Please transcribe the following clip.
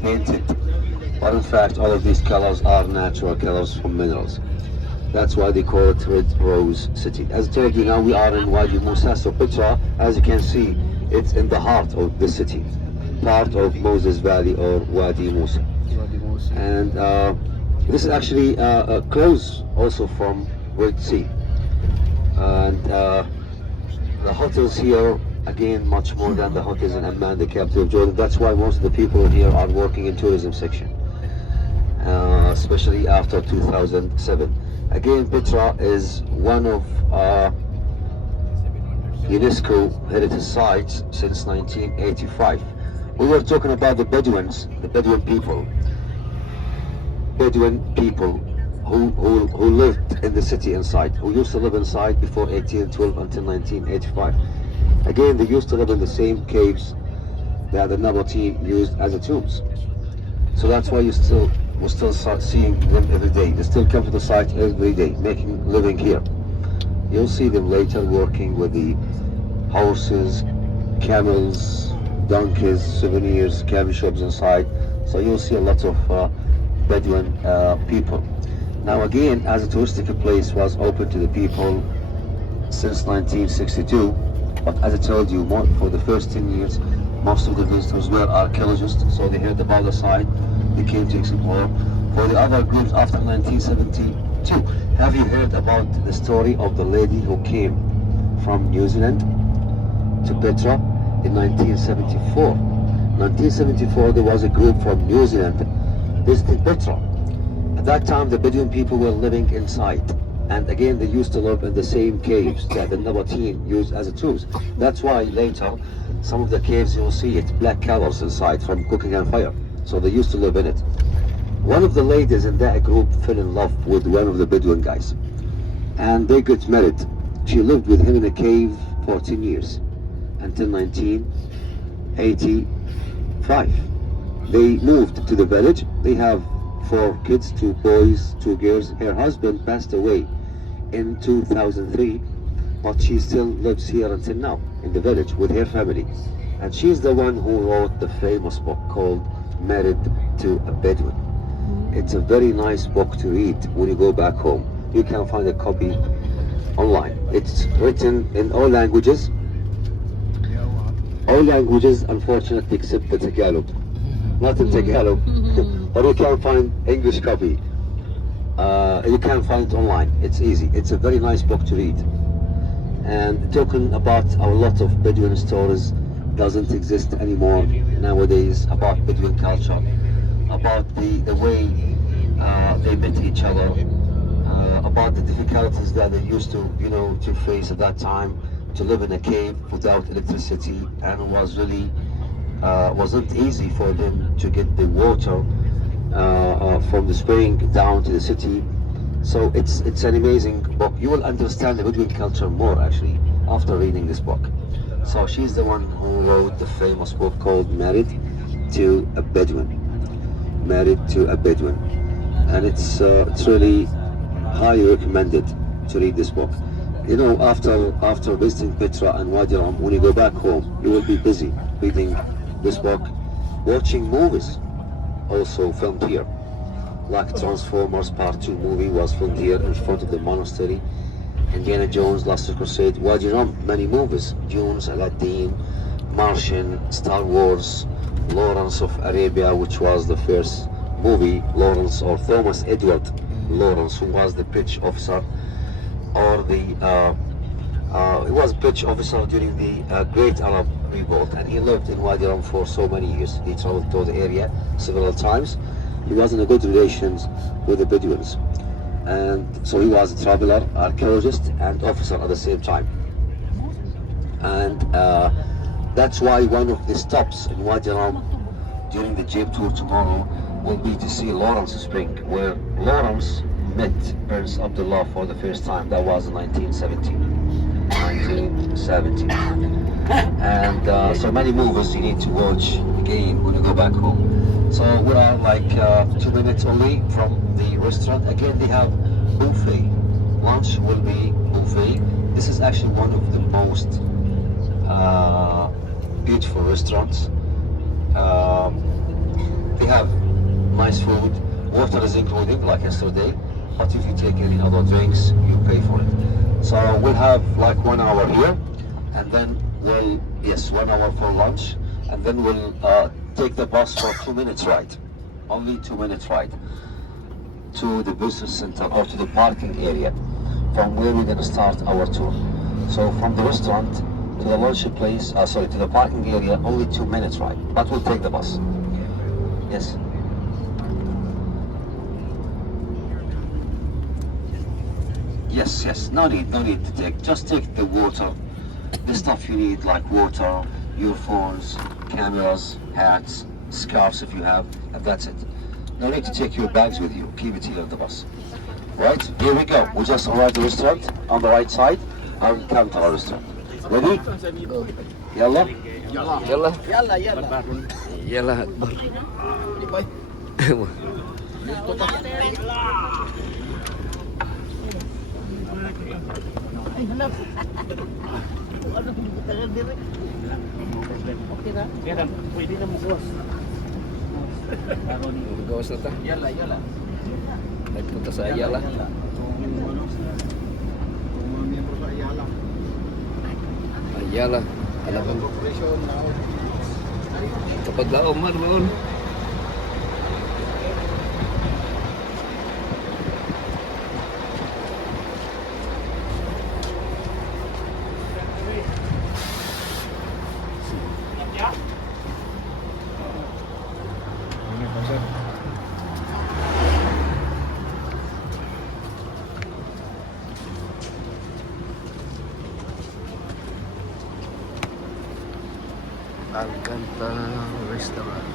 painted. But in fact, all of these colors are natural colors from minerals. That's why they call it Red Rose City. As I told you, now we are in Wadi Musa. So Petra, as you can see, it's in the heart of the city, part of Moses Valley or Wadi Musa. And this is actually close also from Red Sea. And the hotels here, again, much more than the hotels in Amman, the capital of Jordan. That's why most of the people here are working in tourism section, especially after 2007. Again, Petra is one of UNESCO heritage sites since 1985. We were talking about the Bedouins, the Bedouin people who lived in the city inside, who used to live inside before 1812 until 1985. Again, they used to live in the same caves that the Nabatean used as a tombs. So that's why we're still seeing them every day. They still come to the site every day, living here. You'll see them later working with the horses, camels, donkeys, souvenirs, cabin shops inside. So you'll see a lot of Bedouin people. Now again, as a touristic place was open to the people since 1962, but as I told you, for the first 10 years, most of the visitors were archaeologists, so they heard about the site, they came to explore. For the other groups after 1972, have you heard about the story of the lady who came from New Zealand to Petra in 1974? 1974, there was a group from New Zealand visiting Petra. At that time, the Bedouin people were living inside. And again, they used to live in the same caves that the Nabatean used as a tools. That's why later, some of the caves you'll see it black colors inside from cooking and fire. So they used to live in it. One of the ladies in that group fell in love with one of the Bedouin guys. And they got married. She lived with him in a cave for 10 years until 1985. They moved to the village. They have 4 kids, 2 boys, 2 girls. Her husband passed away in 2003, but she still lives here until now in the village with her family. And she's the one who wrote the famous book called Married to a Bedouin. It's a very nice book to read when you go back home. You can find a copy online. It's written in all languages. All languages, unfortunately, except the Tagalog. Not in Tagalog, but you can find English copy. You can find it online. It's easy. It's a very nice book to read. And talking about a lot of Bedouin stories doesn't exist anymore nowadays, about Bedouin culture, about the way they met each other, about the difficulties that they used to, to face at that time, to live in a cave without electricity, and it was really wasn't easy for them to get the water from the spring down to the city. So it's an amazing book. You will understand the Bedouin culture more actually after reading this book. So she's the one who wrote the famous book called Married to a Bedouin. Married to a Bedouin, and it's really highly recommended to read this book. After visiting Petra and Wadi Rum, when you go back home, you will be busy reading this book, watching movies also filmed here, like Transformers Part 2 movie was filmed here in front of the monastery. Indiana Jones, Last Crusade, Wadi Rum, many movies, Dunes, Aladdin, Martian, Star Wars, Lawrence of Arabia, which was the first movie, Lawrence or Thomas Edward Lawrence, who was the British officer, or he was British officer during the Great Arab Revolt, and he lived in Wadi Rum for so many years. He traveled to the area several times. He was in a good relations with the Bedouins, and so he was a traveler, archaeologist, and officer at the same time. And that's why one of the stops in Wadi Rum during the Jeep tour tomorrow will be to see Lawrence Spring, where Lawrence met Prince Abdullah for the first time. That was in 1970. And so many movies you need to watch again when you go back home. So we are like 2 minutes only from the restaurant. Again, they have buffet. Lunch will be buffet. This is actually one of the most beautiful restaurants. They have nice food. Water is included, like yesterday. But if you take any other drinks, you pay for it. So we'll have like 1 hour here, and then we'll, yes, 1 hour for lunch, and then we'll take the bus for 2 minutes ride. Only 2 minutes ride to the business center or to the parking area from where we're going to start our tour. So from the restaurant to the lunch place, sorry, to the parking area, only 2 minutes ride, but we'll take the bus. Yes. Yes, yes, no need to take, just take the water, the stuff you need like water, your phones, cameras, hats, scarves if you have, and that's it. No need to take your bags with you, keep it here on the bus. Right, here we go. We just arrived at the restaurant on the right side and come to our restaurant. Ready? Yalla? Yalla. Yalla, yalla. Yalla Akbar. Ay, hanap. Ano kung tagal direct? Okay na? Kaya pwede na magwas. Gawas na ta. Yalla, yalla. Nagpunta sa Ayala. Ayala. Alam ko. Kapag laom man maon. Alcantara Restaurant.